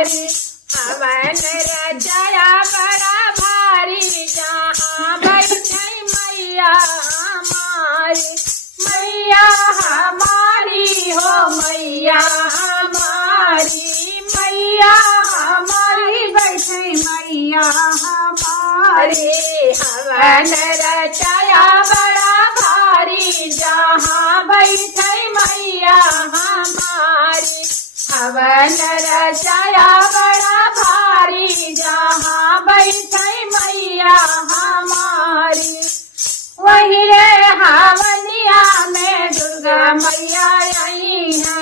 भारी हवन रचाया बड़ा भारी जहाँ बैठे मैया हमारी। मैया हमारी हो मैया हमारी, मैया हमारी बैठे मैया हमारी। हवन रचाया बड़ा भारी जहाँ बैठे मैया हमारी। हवन रचाया बड़ा भारी जहाँ बैठे मैया हमारी। वही रे हवनिया में दुर्गा मैया आई है।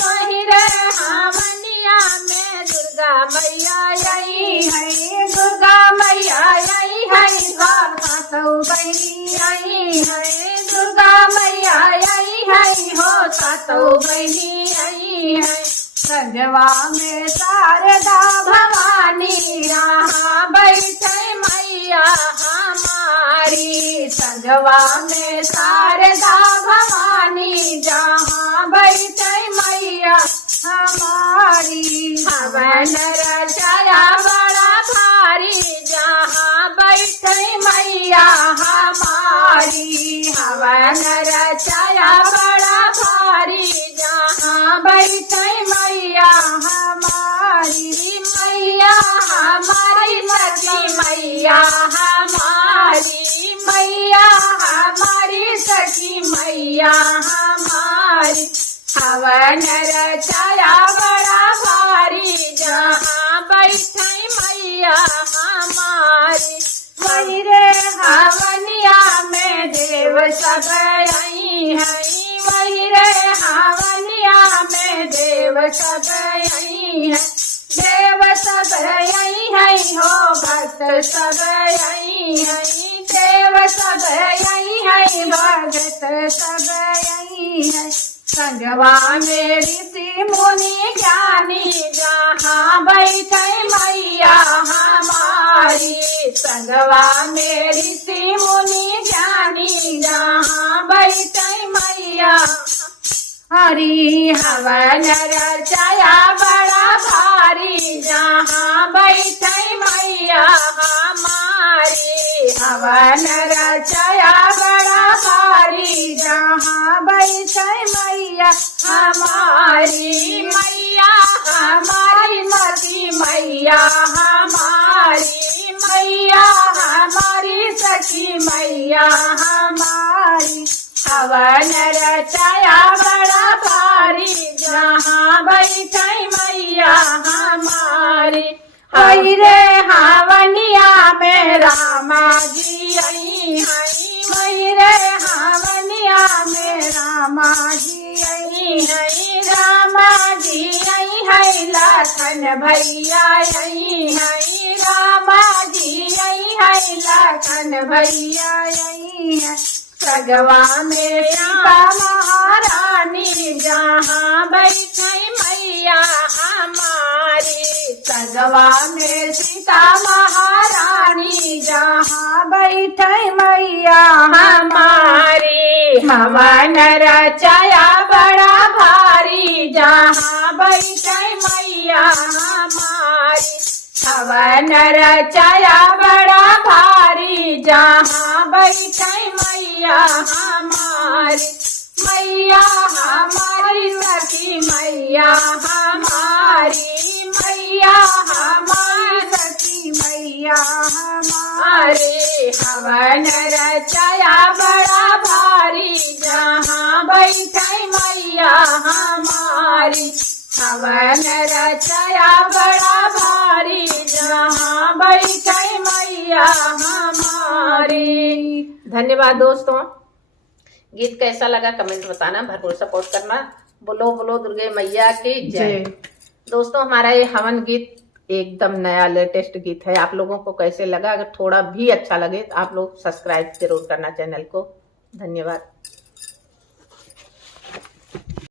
वही रे हवनिया में दुर्गा मैया आई है। दुर्गा मैया आई है सातों बहनी आई है। दुर्गा मैया आई है हो सातों बहनी आई है। संजवा में शारदा भवानी यहाँ बैठे मैया हमारी। संजवा में शारदा भवानी जहाँ बैठे मैया हमारी। हवन रचाया बड़ा भारी जहाँ बैठे मैया हमारी। हवन रचाया बड़ा भारी जहाँ बैठे मैया हमारी। मैया हमारी सखी मैया हमारी। मैया हमारी सखी मैया हमारी। हवन रचाया बड़ा भारी जहाँ बैठे मैया हमारी। वही रे हवनिया में देव सब आई है। वही रे हवनिया में देव सब आई है। देव सब आई है हो भक्त सब आई है। देव सब आई है भक्त सब आई है। संजवा में ऋषि मुनि ज्ञानी जहाँ बैठे मैया हमारी। संगवा में ऋषि मुनि ज्ञानी जहाँ बैठे मैया हरी। हवन रचाया बड़ा भारी जहाँ बैठे मैया हमारी। हवन रचाया बड़ा भारी जहाँ बैठे मैया हमारी। मैया हमारी मती मैया हमारी। मैया हमारी सखी मैया हमारी। हवन रचाया बड़ा भारी जहाँ बैठे मैया हमारी। हई रे हवनिया में रामा जी आई है। वही रे हवनिया में रामा जी आई है। रामा जी आई है लखन भैया आई है। रामा जी आई है लखन भैया आई है। सगवा में सीता महारानी जहाँ बैठे मैया हमारी। सगवा में सीता महारानी जहाँ बैठे मैया हमारी। हवन रचाया बड़ा भारी जहाँ बैठे मैया हमारी। हवन रचाया बड़ा भारी जहाँ बैठे मैया हमारी। मैया हमारी सखी मैया हमारी। मैया हमारी सखी मैया हमारी। हवन रचाया बड़ा भारी जहाँ बैठे मैया हमारी। हवन रचाया बड़ा भारी जहाँ बैठे मैया हमारी। धन्यवाद दोस्तों। गीत कैसा लगा कमेंट बताना, भरपूर सपोर्ट करना। बोलो बोलो दुर्गे मैया की जय। दोस्तों हमारा ये हवन गीत एकदम नया लेटेस्ट गीत है। आप लोगों को कैसे लगा, अगर थोड़ा भी अच्छा लगे तो आप लोग सब्सक्राइब जरूर करना चैनल को। धन्यवाद।